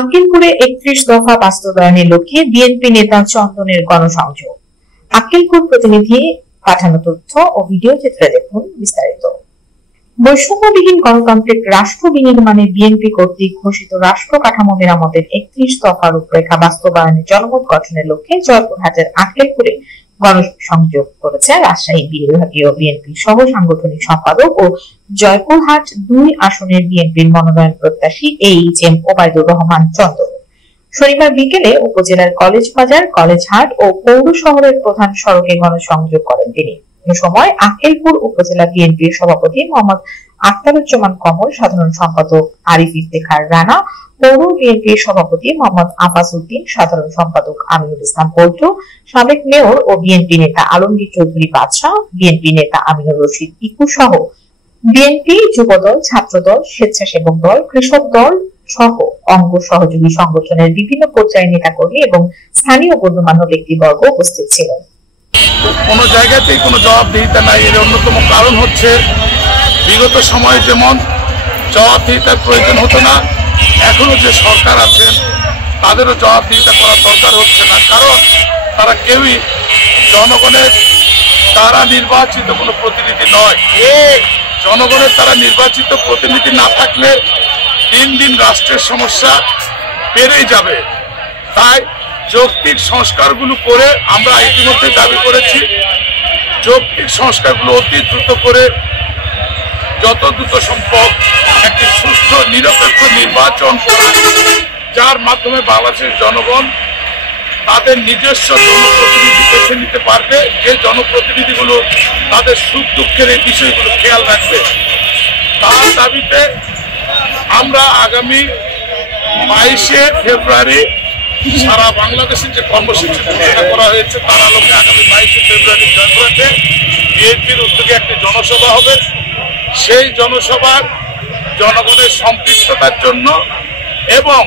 আক্কেলপুরে ৩১ দফা বাস্তবায়নের লক্ষ্যে বিএনপি নেতা চন্দনের গণসংযোগ। আক্কেলপুর প্রতিনিধি পাঠানো তথ্য ও ভিডিও চিত্রে দেখুন বিস্তারিত। বৈষম্যবিহীন গণতান্ত্রিক রাষ্ট্র বিনির্মাণে বিএনপি কর্তৃক ঘোষিত রাষ্ট্র কাঠামো মেরামতের ৩১ দফা রূপরেখা বাস্তবায়নে জনমত গঠনের লক্ষ্যে জয়পুরহাটের আক্কেলপুরে গণসংযোগ করেছে রাজশাহী বিভাগীয় বিএনপি সহ সাংগঠনিক সম্পাদক ও জয়পুরহাট ২ আসনের বিএনপির মনোনয়ন প্রত্যাশী এইচ.এম. ওবায়দুর রহমান চন্দন। শনিবার বিকেলে উপজেলার কলেজ বাজার, কলেজহাট ও পৌর শহরের প্রধান সড়কে গণসংযোগ করেন তিনি। এ সময় আক্কেলপুর উপজেলা বিএনপির সভাপতি মোহাম্মদ আখতারুজ্জামান কমল, সাধারণ সম্পাদক আরিফ ইফতেখার রানা, পৌর বিএনপির সভাপতি মোহাম্মদ আব্বাস উদ্দিন, সাধারণ সম্পাদক আমিনুল ইসলাম পল্টু, সাবেক মেয়র ও বিএনপি নেতা আলমগীর চৌধুরী বাদশাহ, বিএনপি নেতা আমিনুর রশিদ ইকু সহ বিএনপি যুবদল, ছাত্রদল, স্বেচ্ছাসেবক দল, কৃষক দল সহ অঙ্গ সহযোগী সংগঠনের বিভিন্ন পর্যায়ের নেতাকর্মী এবং স্থানীয় গণ্যমান্য ব্যক্তিবর্গ উপস্থিত ছিলেন। কোনো জায়গাতেই কোনো জবাবদিহিতা নাই। এর অন্যতম কারণ হচ্ছে বিগত সময়ে যেমন জবাবদিহিতার প্রয়োজন হতো না, এখনো যে সরকার আছেন তাদেরও জবাবদিহিতা করার দরকার হচ্ছে না। কারণ তারা কেউই জনগণের তারা নির্বাচিত কোনো প্রতিনিধি নয়। জনগণের তারা নির্বাচিত প্রতিনিধি না থাকলে দিন দিন রাষ্ট্রের সমস্যা বেড়েই যাবে। তাই যৌক্তিক সংস্কারগুলো করে আমরা ইতিমধ্যে দাবি করেছি, যৌক্তিক সংস্কারগুলো অতি দ্রুত করে যত দ্রুত সম্ভব একটি সুষ্ঠু নিরপেক্ষ নির্বাচন করা, যার মাধ্যমে বাংলাদেশের জনগণ তাদের নিজস্ব জনপ্রতিনিধি বেছে নিতে পারবে, যে জনপ্রতিনিধিগুলো তাদের সুখ দুঃখের এই বিষয়গুলো খেয়াল রাখবে। তার দাবিতে আমরা আগামী 22শে ফেব্রুয়ারি সারা বাংলাদেশের যে কর্মসূচি ঘোষণা করা হয়েছে তার আলোকে আগামী 22শে ফেব্রুয়ারি জয়পুরহাটে বিএনপির উদ্যোগে একটি জনসভা হবে। সেই জনসভার জনগণের সম্পৃক্ততার জন্য এবং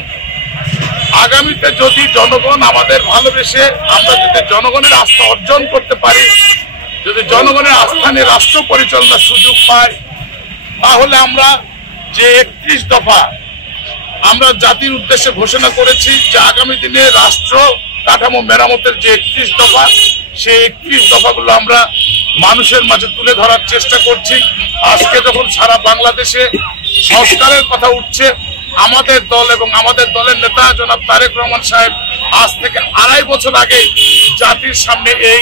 আগামীতে যদি জনগণ আমাদের ভালোবেসে আমরা যদি জনগণের আস্থা অর্জন করতে পারি, যদি জনগণের আস্থা নিয়ে রাষ্ট্র পরিচালনার সুযোগ পাই, তাহলে আমরা যে ৩১ দফা আমরা জাতির উদ্দেশ্যে ঘোষণা করেছি যে আগামী দিনে রাষ্ট্র কাঠামো মেরামতের যে ৩১ দফা, সেই ৩১ দফাগুলো আমরা মানুষের মাঝে তুলে ধরার চেষ্টা করছি। আজকে যখন সারা বাংলাদেশে সংস্কারের কথা উঠছে, আমাদের দল এবং আমাদের দলের নেতা জনাব তারেক রহমান সাহেব আজ থেকে ২.৫ বছর আগে জাতির সামনে এই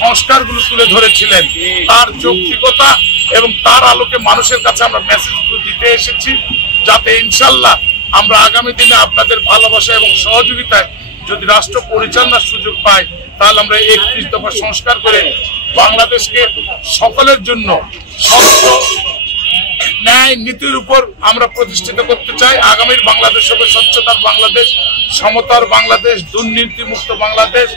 সংস্কারগুলো তুলে ধরেছিলেন। তার যৌক্তিকতা এবং তার আলোকে মানুষের কাছে আমরা মেসেজগুলো দিতে এসেছি, যাতে ইনশাল্লাহ আমরা আগামী দিনে আপনাদের ভালোবাসা এবং সহযোগিতায় যদি রাষ্ট্র পরিচালনার সুযোগ পাই, তাহলে আমরা ৩১ দফা সংস্কার করে বাংলাদেশকে সকলের জন্য স্বচ্ছ ন্যায় নীতির উপর আমরা প্রতিষ্ঠিত করতে চাই। আগামীর বাংলাদেশ হবে স্বচ্ছতার বাংলাদেশ, সমতার বাংলাদেশ, দুর্নীতিমুক্ত বাংলাদেশ